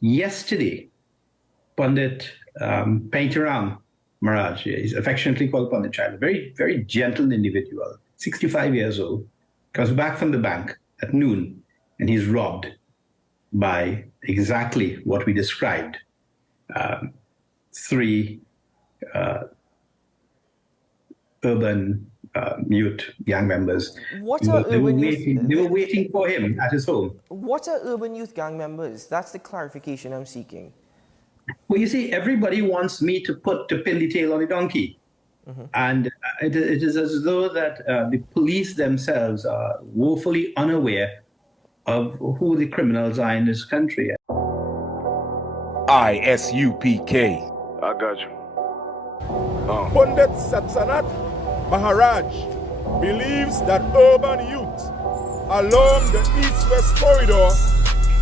Yesterday, Pandit Paintaram Maharaj, he's affectionately called Pandit Child, a very, very gentle individual, 65 years old, comes back from the bank at noon and he's robbed by exactly what we described. Three urban youth gang members. What are They were waiting for him at his home. What are urban youth gang members? That's the clarification I'm seeking. Well, you see, everybody wants me to pin the tail on the donkey. And it is as though that the police themselves are woefully unaware of who the criminals are in this country. I.S.U.P.K. I got you. Pandit Satsanat Maharaj believes that urban youth along the East-West corridor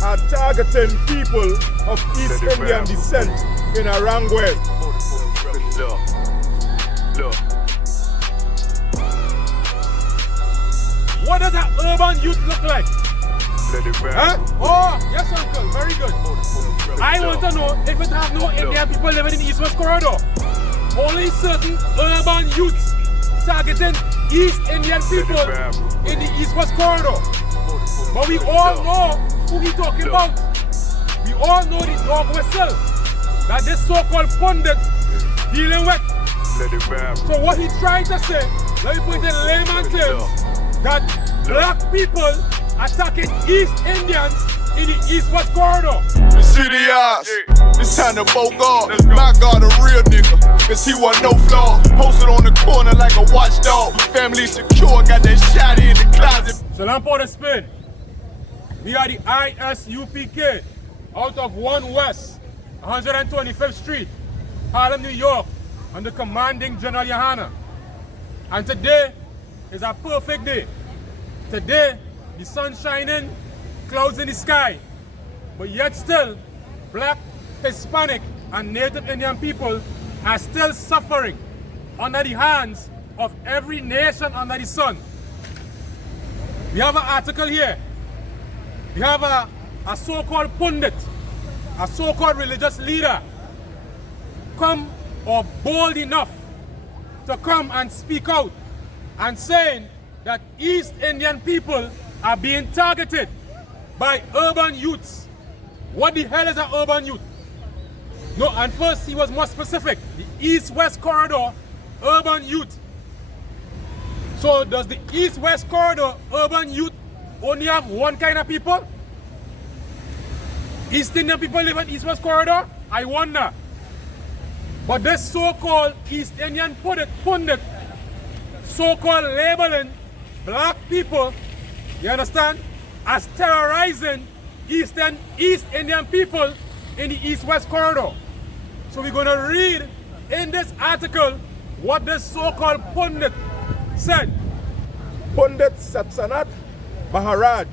are targeting people of East Indian descent in Arangwes. Look. What does that urban youth look like? Let it rap. Huh? Oh, yes, uncle. Very good. I want to know if it have no Indian people living in the East-West corridor. Only certain urban youths targeting East Indian people in the East-West corridor. But we all know who he talking about. We all know the dog whistle that this so-called pundit dealing with. Let it rap. So what he trying to say, let me put it in layman terms, that black people attacking East Indians in the East-West corridor. The city eyes, it's time to Bogart. My God, a real nigga, cause he want no flaws. Posted on the corner like a watchdog. Family secure, got that shotty in the closet. Shalom for the spin. We are the I.S.U.P.K. out of 1 West, 125th Street, Harlem, New York, under commanding General YAHANNA. And today is a perfect day. Today, the sun shining, clouds in the sky, but yet still, black, Hispanic, and Native Indian people are still suffering under the hands of every nation under the sun. We have an article here. We have a so-called pundit, a so-called religious leader, come or bold enough to come and speak out and saying that East Indian people are being targeted by urban youths. What the hell is an urban youth? No, and first he was more specific. The East-West corridor, urban youth. So does the East-West corridor, urban youth, only have one kind of people? East Indian people live in East-West corridor? I wonder. But this so-called East Indian pundit, so-called labeling black people, you understand, as terrorizing East Indian people in the East-West corridor. So we're going to read in this article what this so-called pundit said. Pandit Satsanat Maharaj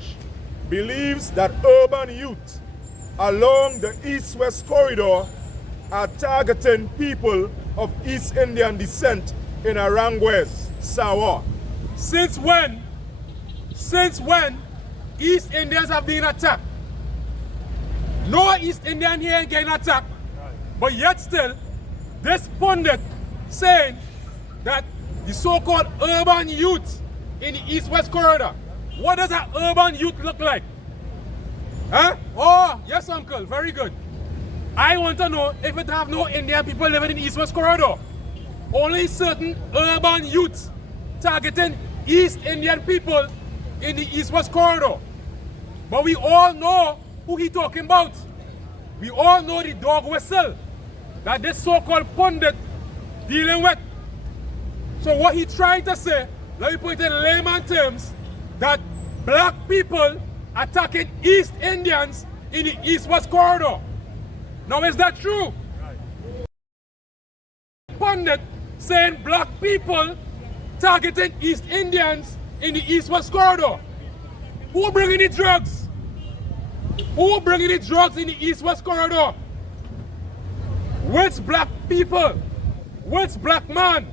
believes that urban youth along the East-West corridor are targeting people of East Indian descent in Arangwes, Sawa. Since when East Indians have been attacked? No East Indian here getting attacked, but yet still, this pundit saying that the so-called urban youth in the East-West corridor, what does that urban youth look like? Huh? Oh, yes, uncle, very good. I want to know if it have no Indian people living in the East-West corridor. Only certain urban youths targeting East Indian people in the East-West corridor. But we all know who he talking about. We all know the dog whistle that this so-called pundit dealing with. So what he trying to say, let me put it in layman terms, that black people attacking East Indians in the East-West corridor. Now, is that true? Pundit saying black people targeting East Indians in the East-West corridor. Who bringing the drugs? Who bringing the drugs in the East-West corridor? Which black people? Which black man?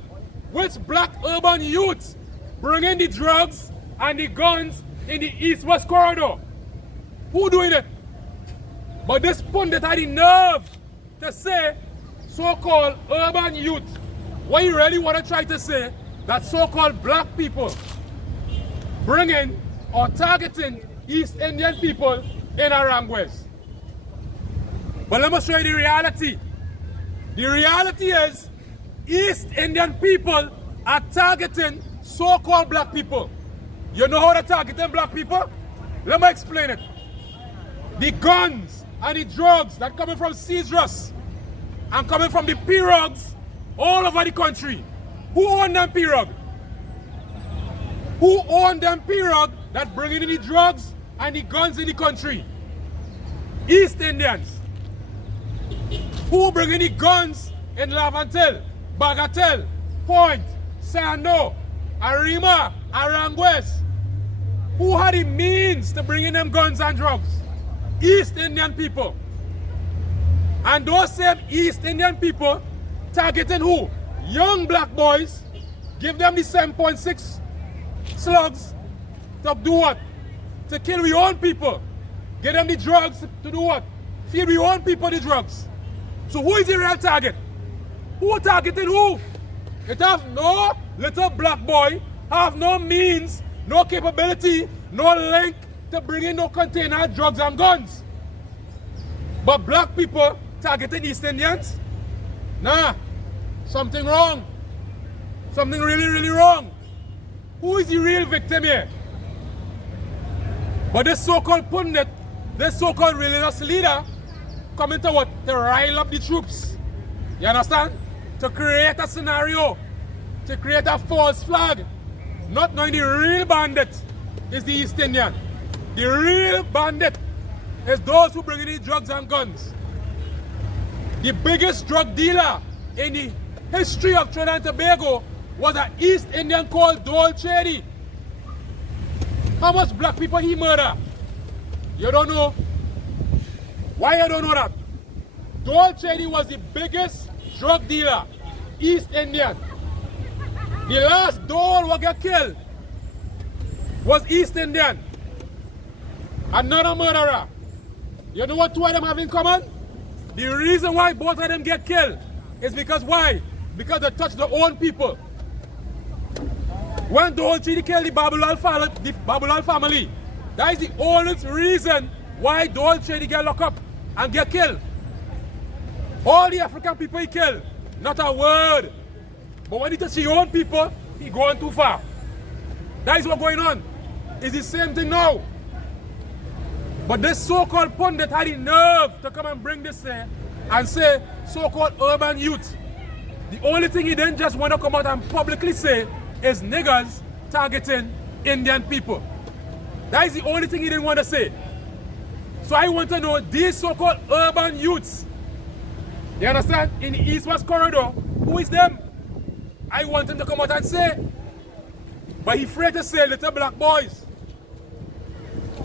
Which black urban youth bringing the drugs and the guns in the East-West corridor? Who doing it? But this pundit had the nerve to say so-called urban youth. What you really want to try to say that so-called black people bringing or targeting East Indian people in Arangwes. But let me show you the reality. The reality is East Indian people are targeting so-called black people. You know how they're targeting black people? Let me explain it. The guns and the drugs that coming from Caesars and coming from the pirogues all over the country. Who own them pirogue? Who own them pirogue that bringing in the drugs and the guns in the country? East Indians. Who bringing the guns in Lavantel, Bagatelle, Point, Sando, Arima, Arangwes? Who had the means to bring in them guns and drugs? East Indian people. And those same East Indian people targeting who? Young black boys, give them the 7.6 slugs to do what? To kill your own people. Give them the drugs to do what? Feed your own people the drugs. So who is the real target? Who targeted who? It have no little black boy, have no means, no capability, no link to bring in no container, drugs and guns. But black people targeting East Indians? Nah, something wrong. Something really, really wrong. Who is the real victim here? But this so-called pundit, this so-called religious leader, coming to what? To rile up the troops. You understand? To create a scenario, to create a false flag. Not knowing the real bandit is the East Indian. The real bandit is those who bring in the drugs and guns. The biggest drug dealer in the history of Trinidad and Tobago was an East Indian called Dole Chedi. How much black people he murdered? You don't know? Why you don't know that? Dole Chedi was the biggest drug dealer, East Indian. The last Dole who got killed was East Indian. Another murderer. You know what two of them have in common? The reason why both of them get killed is because why? Because they touch their own people. When Dole Chedi killed the Babulal family, that is the only reason why Dole Chedi get locked up and get killed. All the African people he killed, not a word. But when he touch your own people, he going too far. That is what's going on. It's the same thing now. But this so-called pundit had the nerve to come and bring this there and say so-called urban youth. The only thing he didn't just want to come out and publicly say is niggers targeting Indian people. That is the only thing he didn't want to say. So I want to know these so-called urban youths, you understand, in the East-West corridor, who is them? I want him to come out and say. But he's afraid to say little black boys.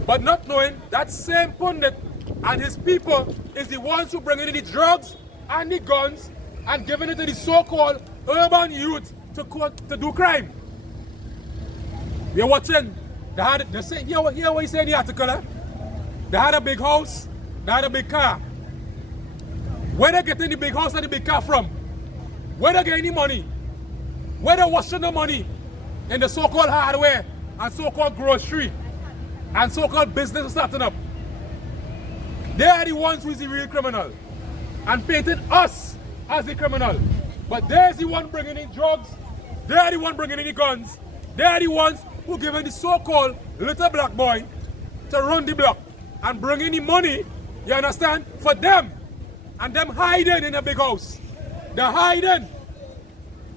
But not knowing that same pundit and his people is the ones who bring in the drugs and the guns and giving it to the so-called urban youth to do crime. You're watching, hear what he said in the article, eh? They had a big house, they had a big car. Where they getting the big house and the big car from? Where they getting the money? Where they washing the money? In the so-called hardware and so-called grocery and so-called business starting up. They are the ones who is the real criminal and painting us as the criminal. But there's the one bringing in drugs, they are the one bringing in the guns, they are the ones who giving the so-called little black boy to run the block and bring in the money, you understand, for them. And them hiding in a big house. They're hiding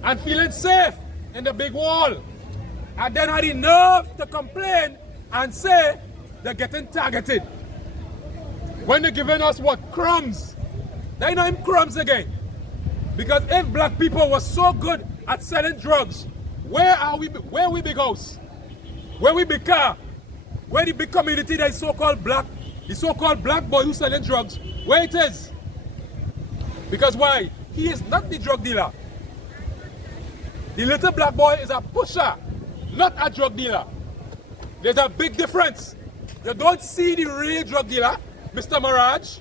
and feeling safe in the big wall. And then had the nerve to complain and say they're getting targeted. When they're giving us what? Crumbs. They know him crumbs again. Because if black people were so good at selling drugs, where we big house? Where we big car? Where the big community that is so-called black, the so-called black boy who's selling drugs, where it is? Because why? He is not the drug dealer. The little black boy is a pusher, not a drug dealer. There's a big difference. You don't see the real drug dealer, Mr. Mirage.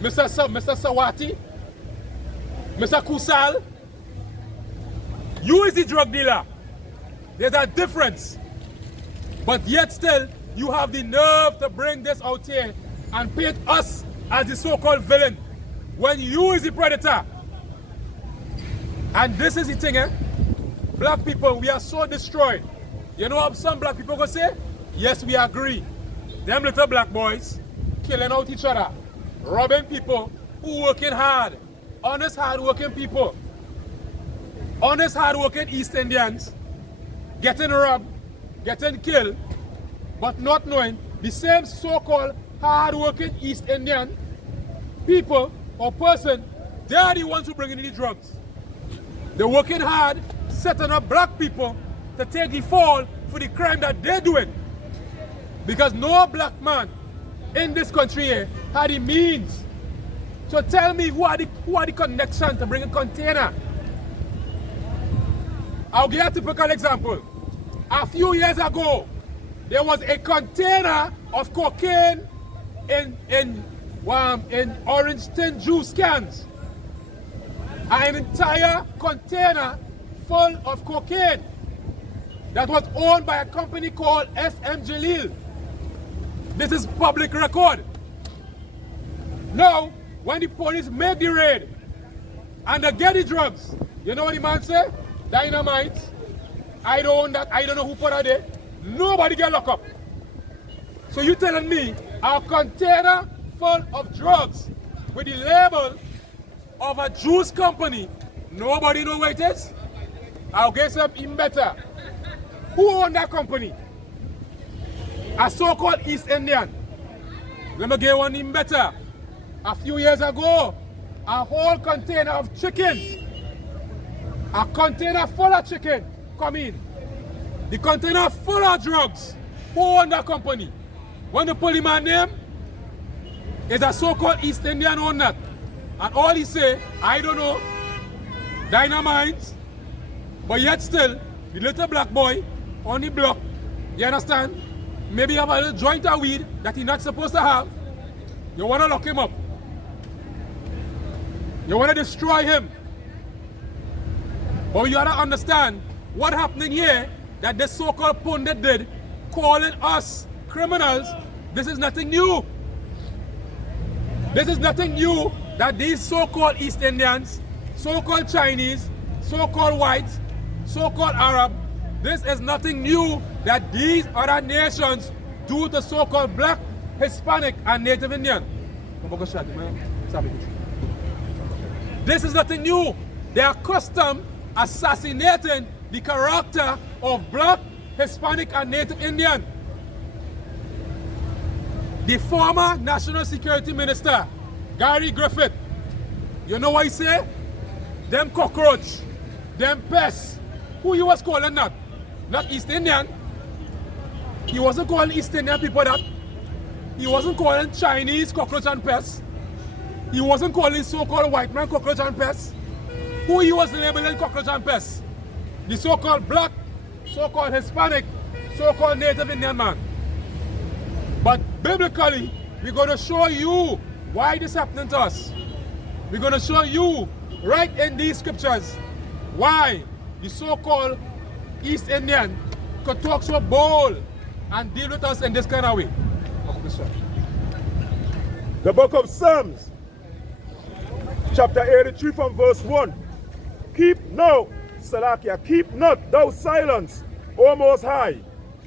Mr. Sawati, Mr. Kusal, you is the drug dealer. There's a difference. But yet still, you have the nerve to bring this out here and paint us as the so-called villain when you is the predator. And this is the thing, eh? Black people, we are so destroyed. You know what some black people gonna say? Yes, we agree. Them little black boys killing out each other, robbing people who working hard, honest, hard-working people, honest, hard-working East Indians, getting robbed, getting killed, but not knowing the same so-called hard-working East Indian people or person, they are the ones who bring in the drugs. They're working hard, setting up black people to take the fall for the crime that they're doing. Because no black man in this country here had the means. So tell me who are the connection to bring a container? I'll give a typical example. A few years ago, there was a container of cocaine in orange tin juice cans. An entire container full of cocaine that was owned by a company called S.M. Jalil. This is public record. Now, when the police make the raid and they get the drugs, you know what the man say? Dynamite. I don't own that. I don't know who put it there. Nobody get locked up. So you telling me a container full of drugs with the label of a juice company, nobody know where it is? I'll get something better. Who owned that company? A so-called East Indian. Let me get one even better. A few years ago, a whole container of chicken, a container full of chicken come in. The container full of drugs. Who owned that company? When the policeman name is a so-called East Indian owned that. And all he say, I don't know, dynamite, but yet still, the little black boy on the block, you understand? Maybe have a little joint of weed that he's not supposed to have. You want to lock him up. You want to destroy him. But you got to understand what happening here that this so-called pundit did, calling us criminals. This is nothing new. This is nothing new that these so-called East Indians, so-called Chinese, so-called whites, so-called Arab, this is nothing new that these other nations do to so-called black, Hispanic, and Native Indian. This is nothing new. They are accustomed assassinating the character of black, Hispanic, and Native Indian. The former National Security Minister, Gary Griffith, you know what he say? Them cockroach, them pests. Who he was calling that? Not East Indian. He wasn't calling East Indian people that. He wasn't calling Chinese cockroach and pests. He wasn't calling so-called white man cockroach and pests. Who he was labeling cockroach and pests? The so-called black, so-called Hispanic, so-called Native Indian man. But biblically, we're going to show you why this is happening to us. We're going to show you right in these scriptures why the so-called East Indian could talk so bold and deal with us in this kind of way. The book of Psalms, chapter 83 from verse 1. Keep now, Salakia, keep not thou silence, O Most High.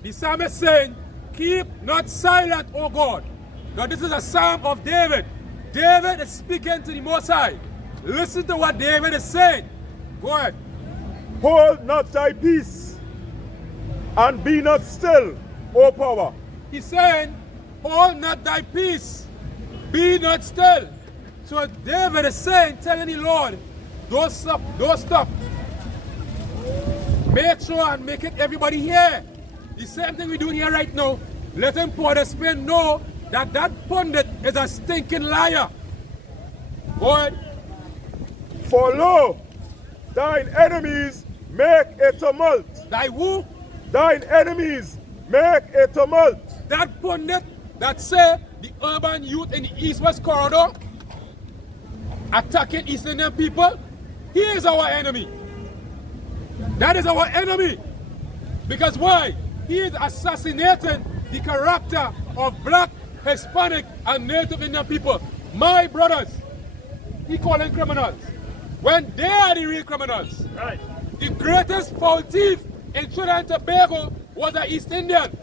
The psalmist saying, keep not silent, O God. Now this is a psalm of David. David is speaking to the Most High. Listen to what David is saying. Go ahead. Hold not thy peace, and be not still, O power. He's saying, hold not thy peace, be not still. So David is saying, telling the Lord, don't stop, don't stop. Make sure and make it everybody here. The same thing we're doing here right now. Let him pour the Spain know that that pundit is a stinking liar. Go ahead. For lo, thine enemies make a tumult. Thy who? Thine enemies make a tumult. That pundit that say the urban youth in the east-west corridor, attacking East Indian people, he is our enemy. That is our enemy. Because why? He is assassinating the character of black, Hispanic, and Native Indian people. My brothers, he calling criminals when they are the real criminals. Right. The greatest foul thief in Trinidad and Tobago was an East Indian.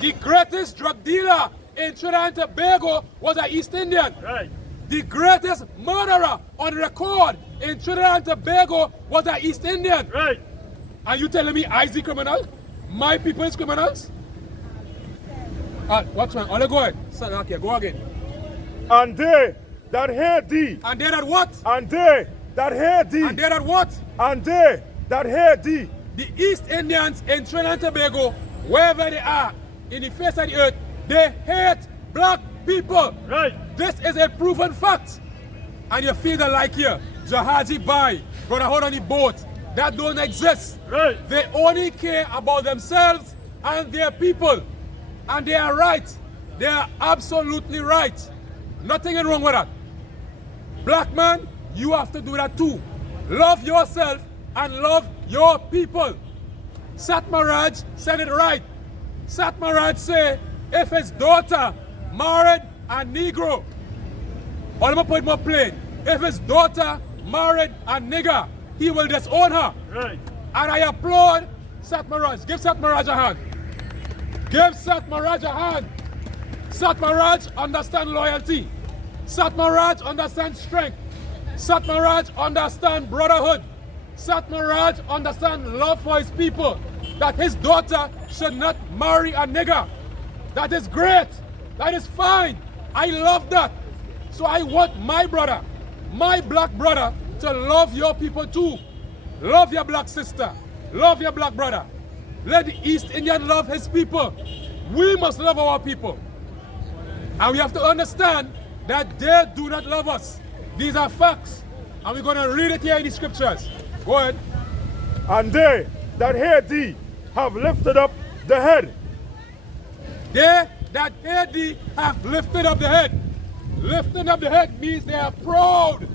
The greatest drug dealer in Trinidad and Tobago was an East Indian. Right. The greatest murderer on record in Trinidad and Tobago was an East Indian. Right. And you telling me I's the criminal? My people is criminals? Watch man, I'll go ahead. Okay, go again. And they that hate thee. And they that what? And they that hate thee. And they that what? And they that hate thee. The East Indians in Trinidad and Tobago, wherever they are, in the face of the earth, they hate black people. Right. This is a proven fact. And you feel the like here, Jahaji Bai, Brotherhood on the boat, that don't exist. Right. They only care about themselves and their people. And they are right. They are absolutely right. Nothing is wrong with that. Black man, you have to do that too. Love yourself and love your people. Sat Maharaj said it right. Sat Maharaj say, if his daughter married a Negro, or let me put it more plain, if his daughter married a nigger, he will disown her. Right. And I applaud Sat Maharaj. Give Sat Maharaj a hand. Give Sat Maharaj a hand. Sat Maharaj understand loyalty. Sat Maharaj understand strength. Sat Maharaj understand brotherhood. Sat Maharaj understand love for his people. That his daughter should not marry a nigger. That is great. That is fine. I love that. So I want my brother, my black brother, to love your people too. Love your black sister. Love your black brother. Let the East Indian love his people. We must love our people. And we have to understand that they do not love us. These are facts. And we're going to read it here in the scriptures. Go ahead. And they that hate thee have lifted up the head. They that hate thee have lifted up the head. Lifting up the head means they are proud.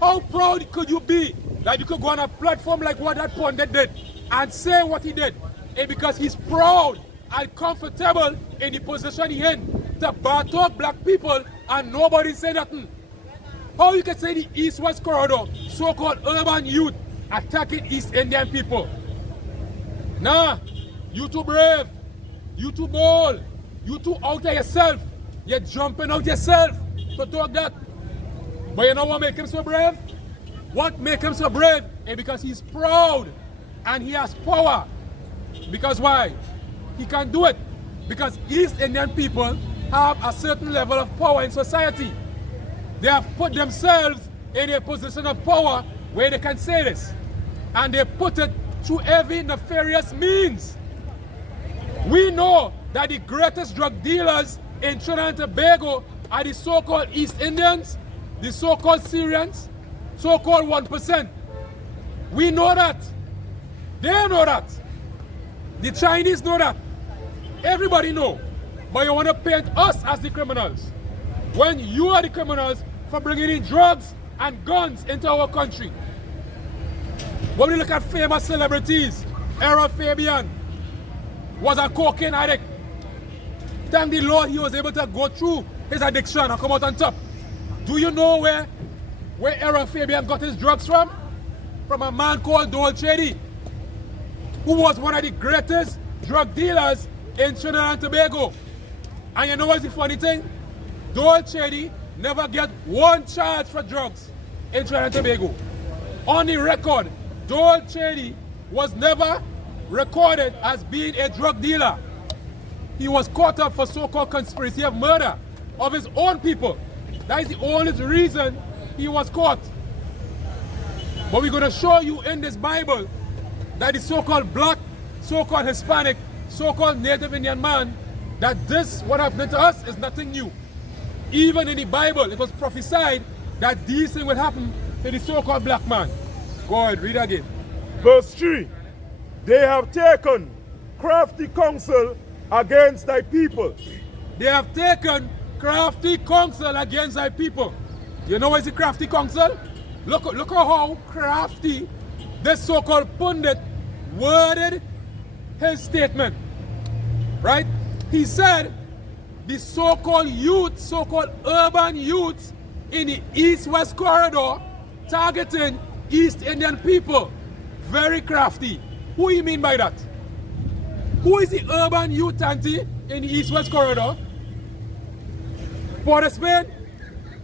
How proud could you be that you could go on a platform like what that pundit did and say what he did? And because he's proud and comfortable in the position he's in to talk black people and nobody say nothing. How you can say the East-West corridor, so-called urban youth, attacking East Indian people? Nah, you too brave, you too bold, you too out of yourself. You're jumping out yourself to talk that. But you know what makes him so brave? What makes him so brave is because he's proud and he has power. Because why? He can do it. Because East Indian people have a certain level of power in society. They have put themselves in a position of power where they can say this. And they put it through every nefarious means. We know that the greatest drug dealers in Trinidad and Tobago are the so-called East Indians, the so-called Syrians, so-called 1%. We know that. They know that. The Chinese know that. Everybody know. But you want to paint us as the criminals, when you are the criminals for bringing in drugs and guns into our country. When we look at famous celebrities, Errol Fabian was a cocaine addict. Thank the Lord he was able to go through his addiction and come out on top. Do you know where Errol Fabian got his drugs from? From a man called Dole Chedi, who was one of the greatest drug dealers in Trinidad and Tobago. And you know what's the funny thing? Dole Chedi never get one charge for drugs in Trinidad and Tobago. On the record, Dole Chedi was never recorded as being a drug dealer. He was caught up for so-called conspiracy of murder of his own people. That is the only reason he was caught. But we're going to show you in this Bible that the so-called black, so-called Hispanic, so-called Native Indian man, that this, what happened to us, is nothing new. Even in the Bible, it was prophesied that these things will happen to the so-called black man. Go ahead, read again. Verse 3. They have taken crafty counsel against thy people. They have taken crafty counsel against thy people. You know what's the crafty council? Look how crafty this so-called pundit worded his statement. Right? He said the so-called youth, so-called urban youth in the East-West corridor targeting East Indian people. Very crafty. Who do you mean by that? Who is the urban youth, auntie, in the East-West corridor? For the Spain,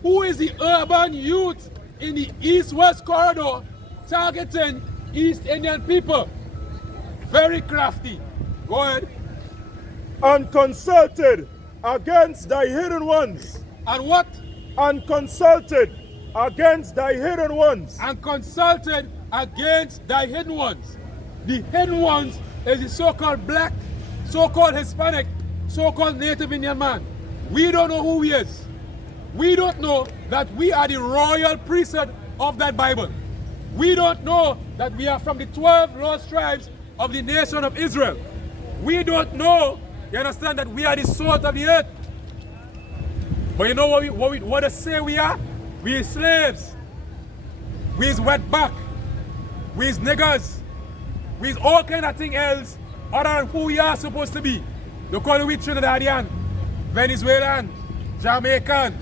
who is the urban youth in the East-West corridor targeting East Indian people? Very crafty. Go ahead. And consulted against thy hidden ones. And what? And consulted against thy hidden ones. And consulted against thy hidden ones. The hidden ones is the so-called black, so-called Hispanic, so-called Native Indian man. We don't know who he is. We don't know that we are the royal priesthood of that Bible. We don't know that we are from the 12 lost tribes of the nation of Israel. We don't know, you understand, that we are the salt of the earth. But you know what they say we are? We is slaves. We is wetback. We is niggers. We is all kind of thing else other than who we are supposed to be. They call we Trinidadian, Venezuelan, Jamaican,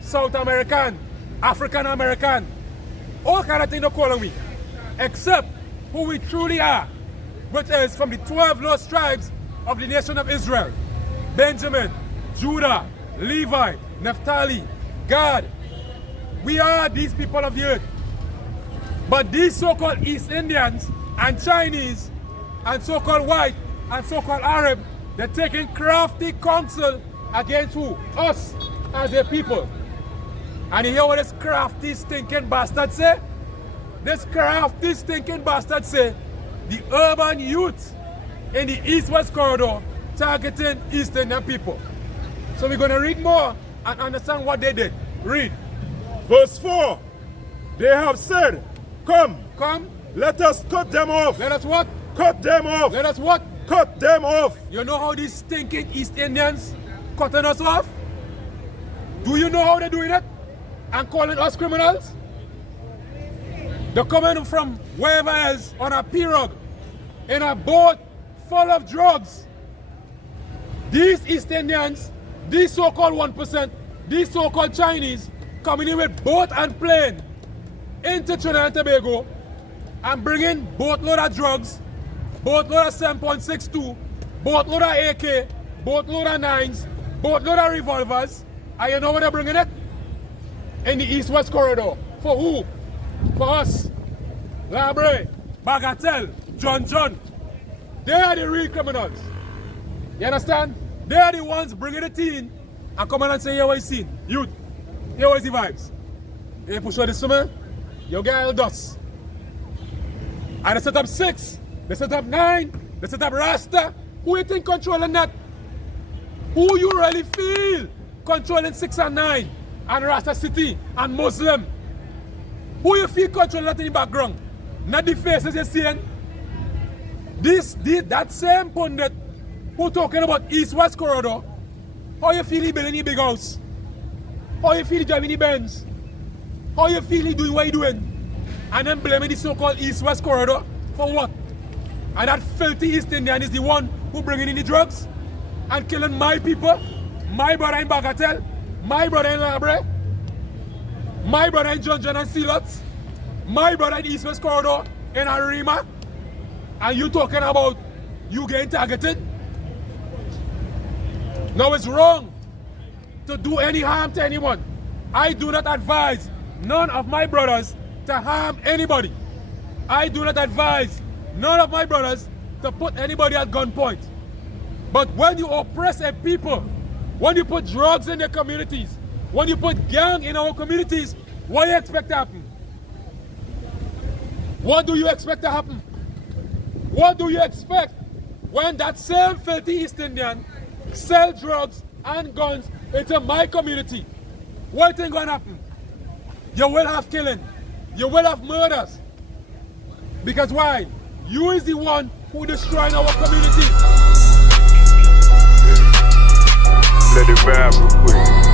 South American, African American. All kind of things they call we. Except who we truly are, which is from the 12 lost tribes of the nation of Israel. Benjamin, Judah, Levi, Naphtali, Gad. We are these people of the earth. But these so-called East Indians and Chinese and so-called white and so-called Arab, they're taking crafty counsel against who? Us as a people. And you hear what this crafty stinking bastard say? This crafty stinking bastard say the urban youth in the East-West corridor targeting East Indian people. So we're going to read more and understand what they did. Read. Verse 4. They have said, Come, let us cut them off. us what? Cut them off. Let us what? Cut them off. You know how these stinking East Indians cutting us off? Do you know how they're doing it? And calling us criminals? They're coming from wherever else on a pirogue, in a boat full of drugs. These East Indians, these so-called 1%, these so-called Chinese, coming in with boat and plane into Trinidad and Tobago and bringing boatload of drugs, boatload of 7.62, boatload of AK, boatload of 9s, boatload of revolvers. And you know where they're bringing it? In the East-West corridor. For who? For us. Labre, Bagatelle, John. They are the real criminals. You understand? They are the ones bringing the teen and coming and saying, here what you seen. Youth, here what is the vibes. You push out this summer, you get all dust. And they set up 6, they set up 9, they set up Rasta. Who you think controlling that? Who you really feel controlling 6 and 9 and Rasta City and Muslim? Who you feel controlling that in the background? Not the faces you're seeing. That same pundit who talking about East-West corridor, how you feel he building the big house? How you feel he driving the Benz? How you feel he doing what he doing? And then blaming the so-called East-West corridor for what? And that filthy East Indian is the one who bringing in the drugs and killing my people, my brother in Bagatelle, my brother in Labre, my brother in John and Silots, my brother in East-West corridor in Arima, and you talking about you getting targeted? No, it's wrong to do any harm to anyone. I do not advise none of my brothers to harm anybody. I do not advise none of my brothers to put anybody at gunpoint. But when you oppress a people, when you put drugs in their communities, when you put gang in our communities, what do you expect to happen? What do you expect to happen? What do you expect when that same filthy East Indian sell drugs and guns into my community? What do you think going to happen? You will have killing. You will have murders. Because why? You is the one who destroying our community. Let it rap real quick.